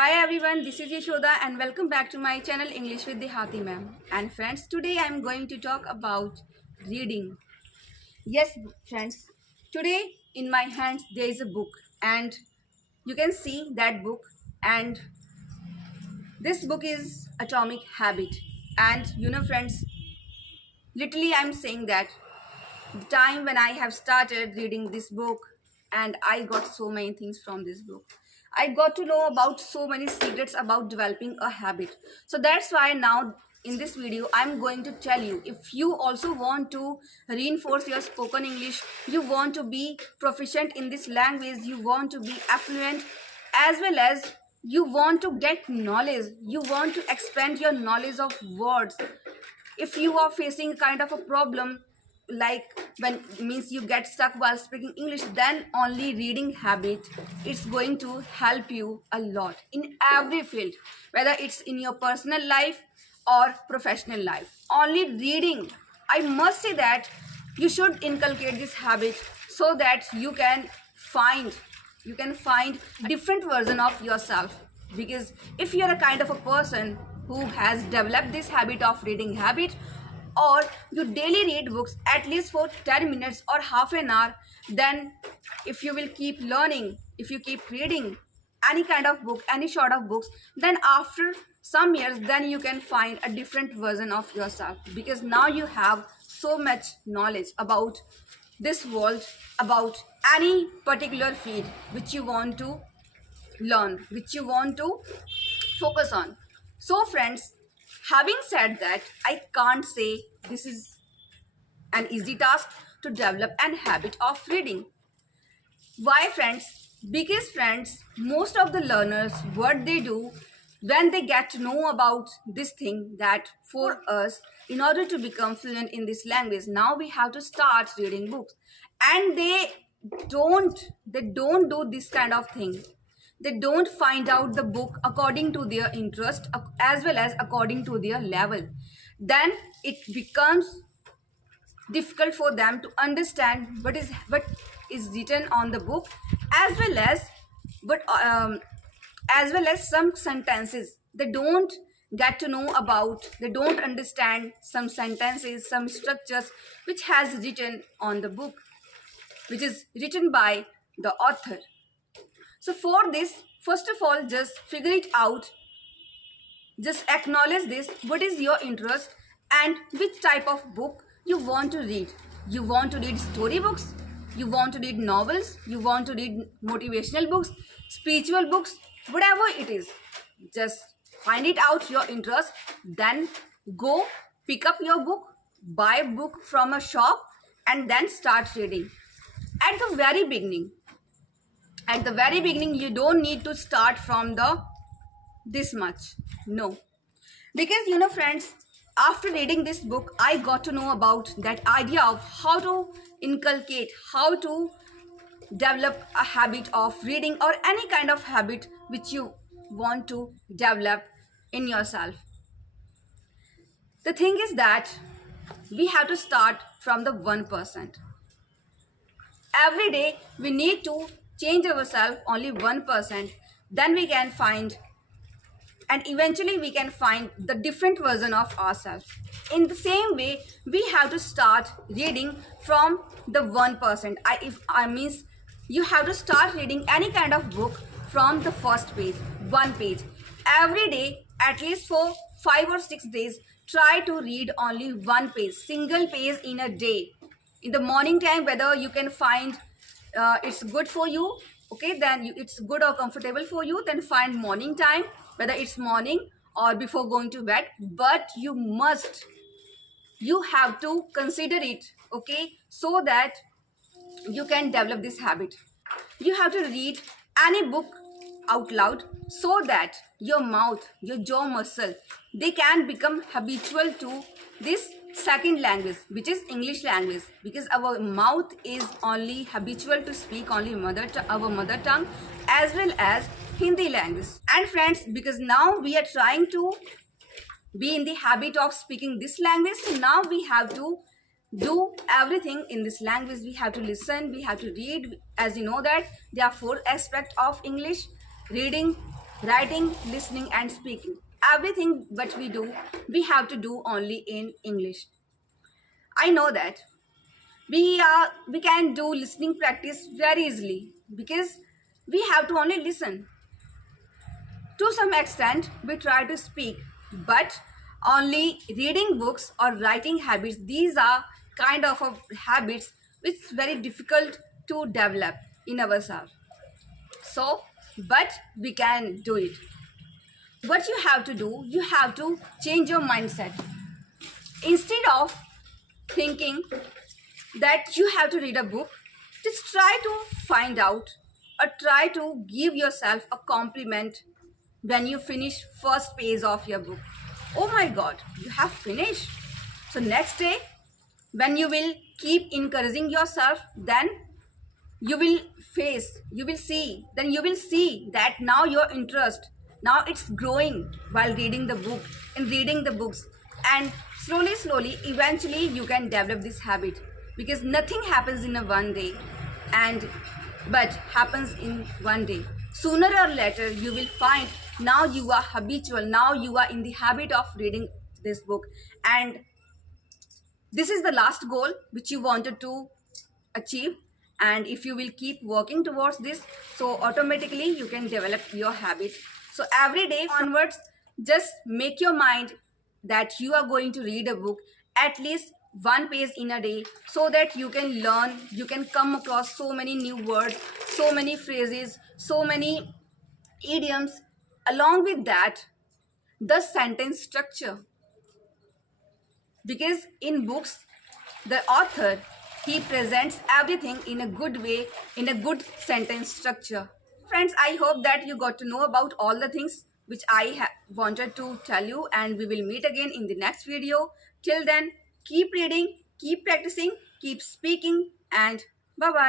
Hi everyone, this is Yashoda and welcome back to my channel English with Dehati Madam. And friends, today I am going to talk about reading. Yes friends, today in my hands there is a book and you can see that book, and this book is Atomic Habit. And friends, literally I'm saying that the time when I have started reading this book, and I got so many things from this book. I got to know about so many secrets about developing a habit. So that's why now in this video I'm going to tell you, if you also want to reinforce your spoken English, you want to be proficient in this language, you want to be affluent, as well as you want to get knowledge, you want to expand your knowledge of words. If you are facing kind of a problem, like when means you get stuck while speaking English, then only reading habit it's going to help you a lot in every field, whether it's in your personal life or professional life. Only reading, I must say that you should inculcate this habit so that you can find different version of yourself. Because if you're a kind of a person who has developed this habit of reading habit, or you daily read books at least for 10 minutes or half an hour, then if you will keep learning, if you keep reading any kind of book, any sort of books, then after some years, then you can find a different version of yourself, because now you have so much knowledge about this world, about any particular field which you want to learn, which you want to focus on. So friends, having said that, I can't say this is an easy task to develop an habit of reading. Why friends? Because friends, most of the learners, what they do when they get to know about this thing, that for us, in order to become fluent in this language, now we have to start reading books. And they don't do this kind of thing. They don't find out the book according to their interest as well as according to their level. Then it becomes difficult for them to understand what is written on the book, as well as but as well as some sentences they don't get to know about. They don't understand some sentences, some structures which has written on the book, which is written by the author. So for this, first of all, just figure it out. Just acknowledge this. What is your interest and which type of book you want to read? You want to read storybooks? You want to read novels? You want to read motivational books, spiritual books, whatever it is. Just find it out your interest. Then go pick up your book, buy a book from a shop, and then start reading. At the very beginning, you don't need to start from the this much. No, because friends, after reading this book, I got to know about that idea of how to inculcate, how to develop a habit of reading, or any kind of habit which you want to develop in yourself. The thing is that we have to start from the 1%. Every day we need to change ourselves only 1%. Then we can find, and eventually we can find the different version of ourselves. In the same way, we have to start reading from the 1%. I means you have to start reading any kind of book from the first page, one page. Every day, at least for 5 or 6 days, try to read only one page, single page in a day. In the morning time, whether you can find it's good for you, okay, then it's good or comfortable for you, then find morning time, whether it's morning or before going to bed. But you have to consider it, okay, so that you can develop this habit. You have to read any book out loud, so that your mouth, your jaw muscle, they can become habitual to this second language, which is English language. Because our mouth is only habitual to speak only our mother tongue, as well as Hindi language. And friends, because now we are trying to be in the habit of speaking this language, so now we have to do everything in this language. We have to listen, we have to read. As you know that there are 4 aspects of English: reading, writing, listening, and speaking. Everything what we do, we have to do only in English. I know that we can do listening practice very easily because we have to only listen. To some extent, we try to speak, but only reading books or writing habits, these are kind of habits which is very difficult to develop in ourselves. So, but we can do it. What you have to do, you have to change your mindset. Instead of thinking that you have to read a book, just try to find out or try to give yourself a compliment when you finish first page of your book. Oh my god, you have finished. So next day when you will keep encouraging yourself, then you will you will see that now your interest, now it's growing while reading the book and reading the books, and slowly eventually you can develop this habit, because nothing happens in a one day, and but happens in one day. Sooner or later you will find now you are habitual, now you are in the habit of reading this book, and this is the last goal which you wanted to achieve. And if you will keep working towards this, so automatically you can develop your habit. So every day onwards, just make your mind that you are going to read a book at least one page in a day, so that you can learn, you can come across so many new words, so many phrases, so many idioms. Along with that, the sentence structure, because in books the author, he presents everything in a good way, in a good sentence structure. Friends, I hope that you got to know about all the things which I wanted to tell you, and we will meet again in the next video. Till then, keep reading, keep practicing, keep speaking, and bye bye.